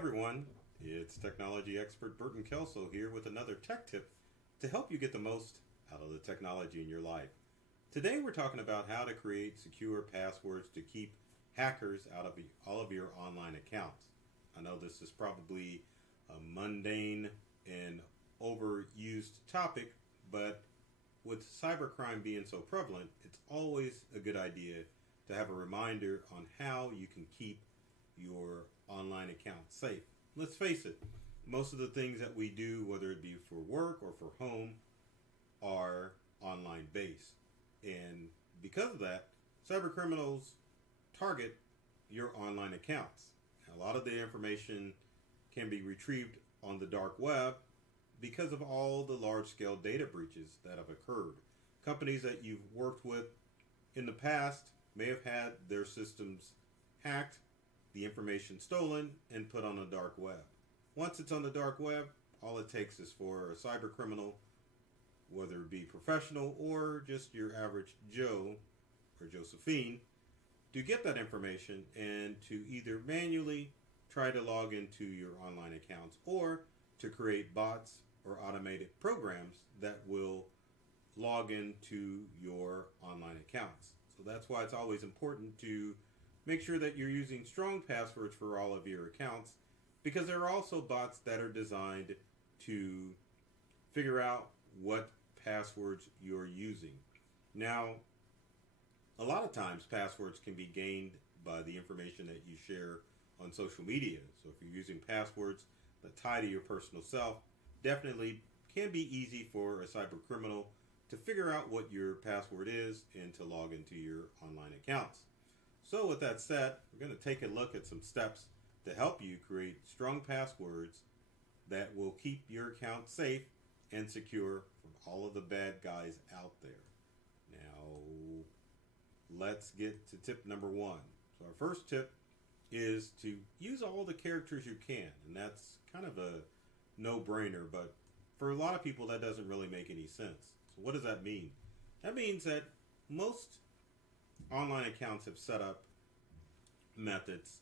everyone, it's technology expert Burton Kelso here with another tech tip to help you get the most out of the technology in your life. Today we're talking about how to create secure passwords to keep hackers out of all of your online accounts. I know this is probably a mundane and overused topic, but with cybercrime being so prevalent, it's always a good idea to have a reminder on how you can keep your online account safe. Let's face it, most of the things that we do, whether it be for work or for home, are online based. And because of that, cyber criminals target your online accounts. A lot of the information can be retrieved on the dark web because of all the large-scale data breaches that have occurred. Companies that you've worked with in the past may have had their systems hacked, the information stolen, and put on the dark web. Once it's on the dark web, all it takes is for a cyber criminal, whether it be professional or just your average Joe or Josephine, to get that information and to either manually try to log into your online accounts or to create bots or automated programs that will log into your online accounts. So that's why it's always important to make sure that you're using strong passwords for all of your accounts, because there are also bots that are designed to figure out what passwords you're using. Now, a lot of times passwords can be gained by the information that you share on social media. So if you're using passwords that tie to your personal self, definitely can be easy for a cyber criminal to figure out what your password is and to log into your online accounts. So with that said, we're going to take a look at some steps to help you create strong passwords that will keep your account safe and secure from all of the bad guys out there. Now, let's get to tip number one. So our first tip is to use all the characters you can, and that's kind of a no-brainer, but for a lot of people that doesn't really make any sense. So what does that mean? That means that most online accounts have set up methods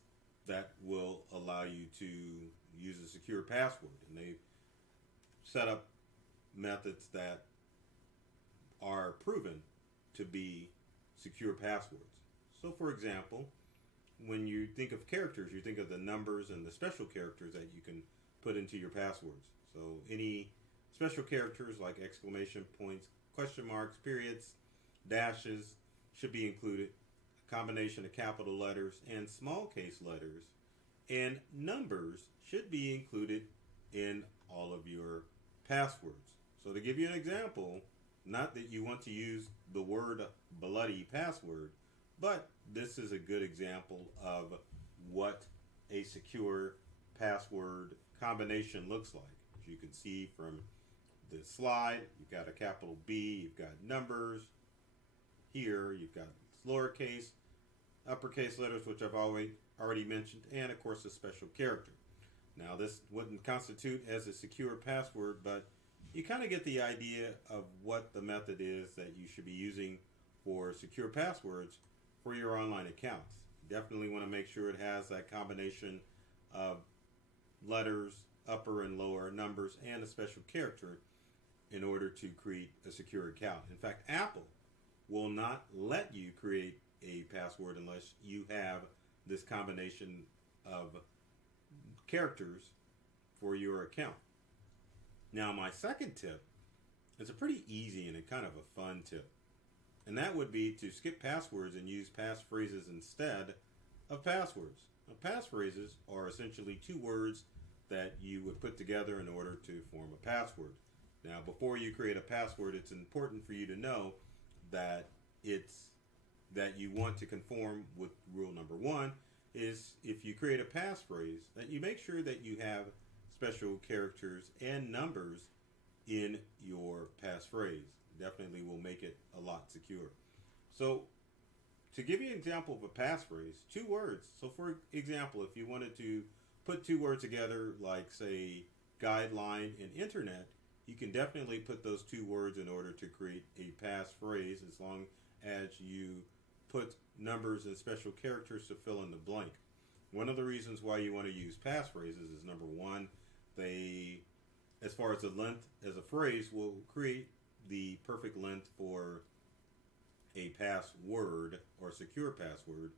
that will allow you to use a secure password, and they've set up methods that are proven to be secure passwords. So for example, when you think of characters, you think of the numbers and the special characters that you can put into your passwords. So any special characters like exclamation points, question marks, periods, dashes should be included. A combination of capital letters and small case letters and numbers should be included in all of your passwords. So to give you an example, not that you want to use the word bloody password, but this is a good example of what a secure password combination looks like. As you can see from the slide, you've got a capital B, you've got numbers. Here you've got lowercase, uppercase letters, which I've already mentioned, and of course a special character. Now this wouldn't constitute as a secure password, but you kind of get the idea of what the method is that you should be using for secure passwords for your online accounts. You definitely want to make sure it has that combination of letters, upper and lower, numbers, and a special character in order to create a secure account. In fact, Apple will not let you create a password unless you have this combination of characters for your account. Now, my second tip is a pretty easy and a kind of a fun tip, and that would be to skip passwords and use passphrases instead of passwords. Now, passphrases are essentially two words that you would put together in order to form a password. Now, before you create a password, it's important for you to know that you want to conform with rule number one is if you create a passphrase that you make sure that you have special characters and numbers in your passphrase. Definitely will make it a lot secure. So to give you an example of a passphrase, two words. So for example, if you wanted to put two words together like say guideline and internet, you can definitely put those two words in order to create a passphrase as long as you put numbers and special characters to fill in the blank. One of the reasons why you want to use passphrases is number one, they, as far as the length as a phrase, will create the perfect length for a password or secure password.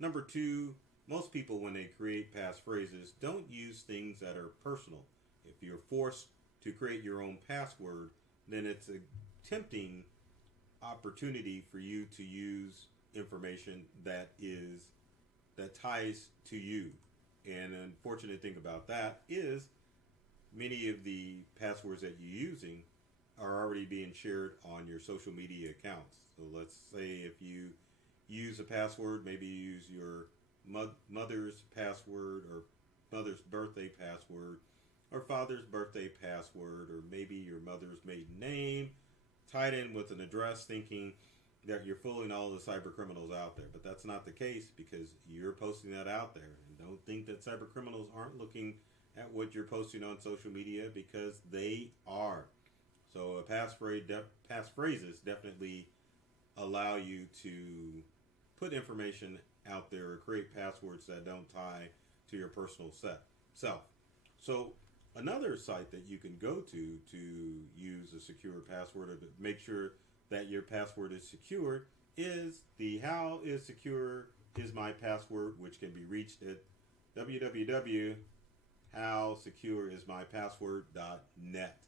Number two, most people when they create passphrases don't use things that are personal. If you're forced to create your own password, then it's a tempting opportunity for you to use information that ties to you. And an unfortunate thing about that is many of the passwords that you're using are already being shared on your social media accounts. So let's say if you use a password, maybe you use your mother's password or mother's birthday password or father's birthday password, or maybe your mother's maiden name, tied in with an address, thinking that you're fooling all the cyber criminals out there. But that's not the case, because you're posting that out there. And don't think that cyber criminals aren't looking at what you're posting on social media, because they are. So passphrases definitely allow you to put information out there or create passwords that don't tie to your personal self. So another site that you can go to use a secure password, or to make sure that your password is secured, is the How Is Secure Is My Password, which can be reached at www.howsecureismypassword.net.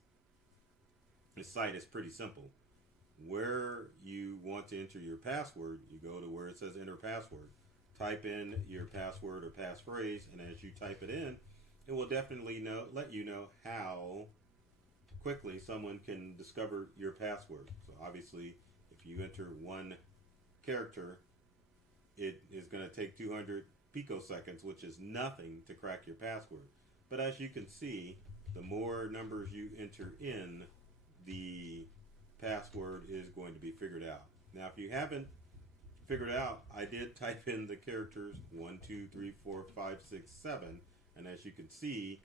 This site is pretty simple. Where you want to enter your password, you go to where it says enter password. Type in your password or passphrase, and as you type it in, it will definitely let you know how quickly someone can discover your password. So obviously, if you enter one character, it is going to take 200 picoseconds, which is nothing to crack your password. But as you can see, the more numbers you enter in, the password is going to be figured out. Now, if you haven't figured out, I did type in the characters 1, 2, 3, 4, 5, 6, 7, and as you can see,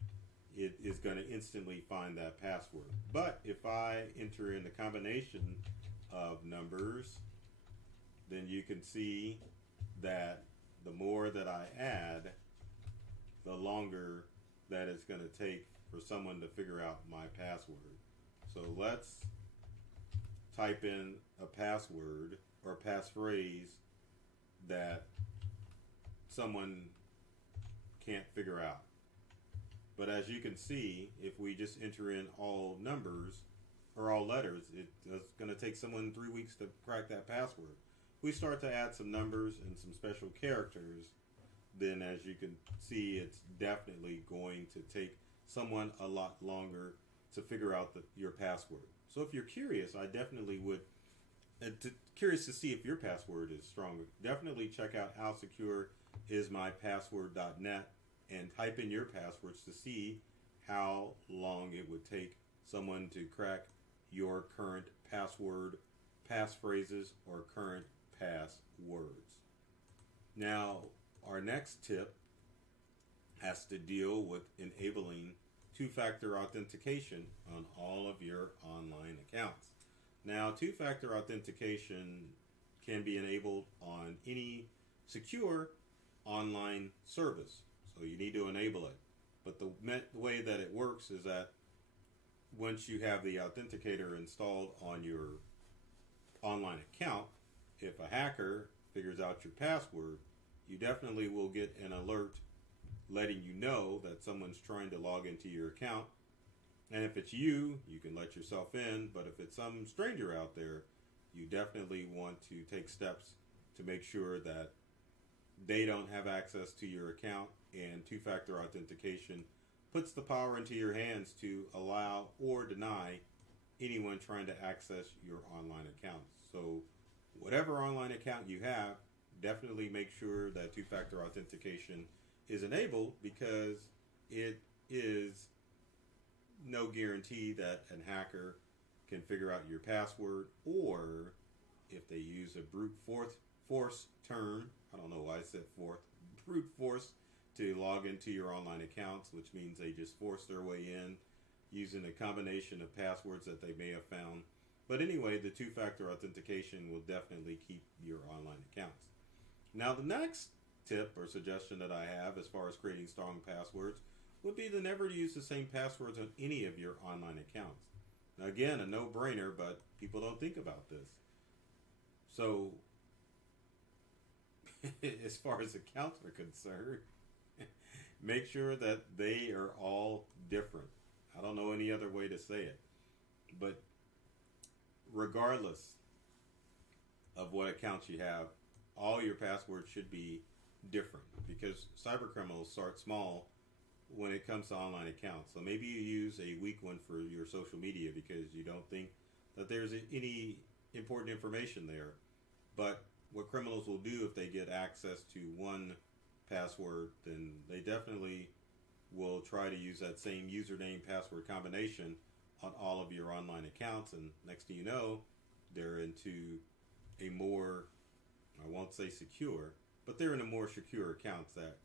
it is going to instantly find that password. But if I enter in the combination of numbers, then you can see that the more that I add, the longer that it's going to take for someone to figure out my password. So let's type in a password or a passphrase that someone can't figure out. But as you can see, if we just enter in all numbers or all letters, it's going to take someone 3 weeks to crack that password. We start to add some numbers and some special characters, then as you can see, it's definitely going to take someone a lot longer to figure out your password. So if you're curious, I definitely would, curious to see if your password is strong, definitely check out howsecureismypassword.net and type in your passwords to see how long it would take someone to crack your current password, passphrases, or current passwords. Now, our next tip has to deal with enabling two-factor authentication on all of your online accounts. Now, two-factor authentication can be enabled on any secure online service, so you need to enable it. But the way that it works is that once you have the authenticator installed on your online account, if a hacker figures out your password, you definitely will get an alert letting you know that someone's trying to log into your account. And if it's you, you can let yourself in, but if it's some stranger out there, you definitely want to take steps to make sure that they don't have access to your account, and two-factor authentication puts the power into your hands to allow or deny anyone trying to access your online account. So whatever online account you have, definitely make sure that two-factor authentication is enabled, because it is no guarantee that a hacker can figure out your password, or if they use a brute force term, I don't know why I said brute force, to log into your online accounts, which means they just force their way in using a combination of passwords that they may have found. But anyway, the two-factor authentication will definitely keep your online accounts. Now, the next tip or suggestion that I have as far as creating strong passwords would be to never use the same passwords on any of your online accounts. Now, again, a no-brainer, but people don't think about this. So, as far as accounts are concerned, make sure that they are all different. I don't know any other way to say it. But regardless of what accounts you have, all your passwords should be different, because cyber criminals start small when it comes to online accounts. So maybe you use a weak one for your social media because you don't think that there's any important information there. But what criminals will do if they get access to one password, then they definitely will try to use that same username password combination on all of your online accounts, and next thing you know, they're into a more, I won't say secure, but they're in a more secure accounts, that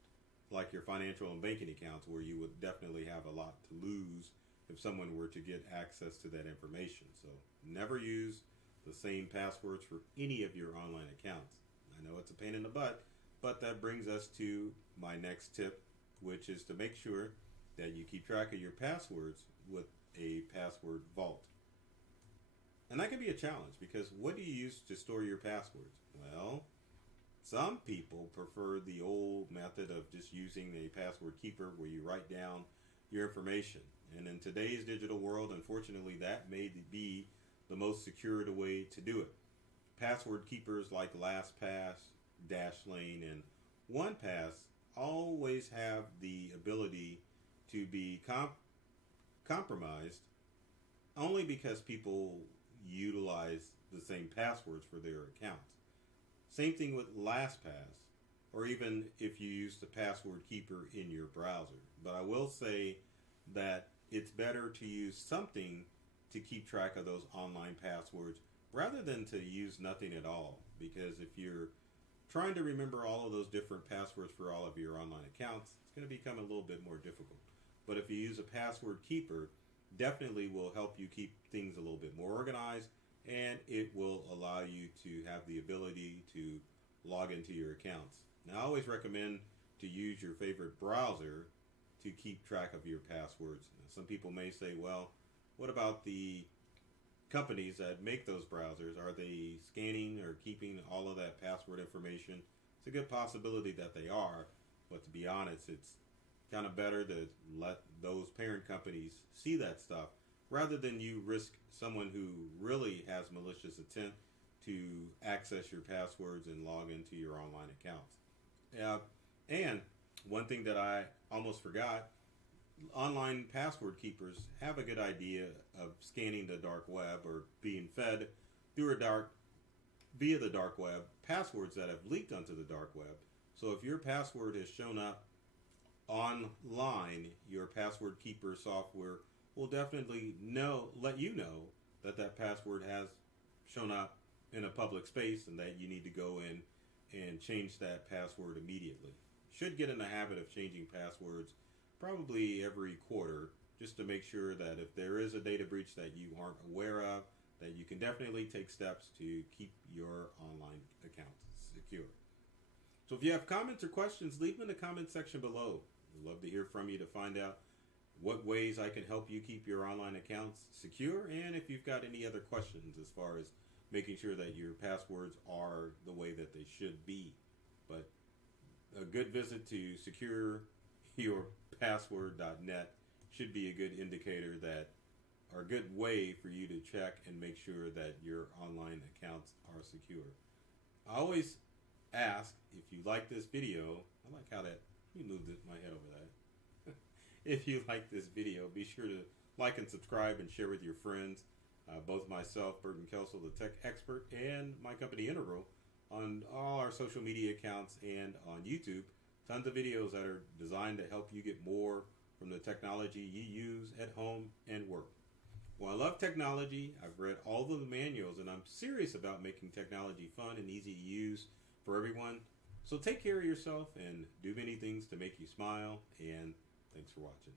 like your financial and banking accounts, where you would definitely have a lot to lose if someone were to get access to that information. So never use the same passwords for any of your online accounts. I know it's a pain in the butt, but that brings us to my next tip, which is to make sure that you keep track of your passwords with a password vault. And that can be a challenge, because what do you use to store your passwords? Well, some people prefer the old method of just using a password keeper where you write down your information. And in today's digital world, unfortunately, that may be the most secure way to do it. Password keepers like LastPass, Dashlane, and OnePass always have the ability to be compromised only because people utilize the same passwords for their accounts. Same thing with LastPass, or even if you use the password keeper in your browser. But I will say that it's better to use something to keep track of those online passwords rather than to use nothing at all. Because if you're trying to remember all of those different passwords for all of your online accounts, it's going to become a little bit more difficult. But if you use a password keeper, definitely will help you keep things a little bit more organized, and it will allow you to have the ability to log into your accounts. Now, I always recommend to use your favorite browser to keep track of your passwords. Now, some people may say, well, what about the companies that make those browsers? Are they scanning or keeping all of that password information? It's a good possibility that they are, but to be honest, it's kind of better to let those parent companies see that stuff rather than you risk someone who really has malicious intent to access your passwords and log into your online accounts. And one thing that I almost forgot, online password keepers have a good idea of scanning the dark web or being fed through via the dark web passwords that have leaked onto the dark web. So if your password has shown up online, your password keeper software will definitely let you know that that password has shown up in a public space and that you need to go in and change that password immediately. Should get in the habit of changing passwords probably every quarter, just to make sure that if there is a data breach that you aren't aware of, that you can definitely take steps to keep your online accounts secure. So if you have comments or questions, leave them in the comment section below. We'd love to hear from you to find out what ways I can help you keep your online accounts secure, and if you've got any other questions as far as making sure that your passwords are the way that they should be. But a good visit to secureyourpassword.net should be a good indicator that, or a good way for you to check and make sure that your online accounts are secure. I always ask, if you like this video, I like how that, you moved my head over that. If you like this video, be sure to like and subscribe and share with your friends. Both myself, Burton Kelso, the tech expert, and my company Integral on all our social media accounts and on YouTube. Tons of videos that are designed to help you get more from the technology you use at home and work. Well, I love technology. I've read all of the manuals, and I'm serious about making technology fun and easy to use for everyone. So take care of yourself and do many things to make you smile, and thanks for watching.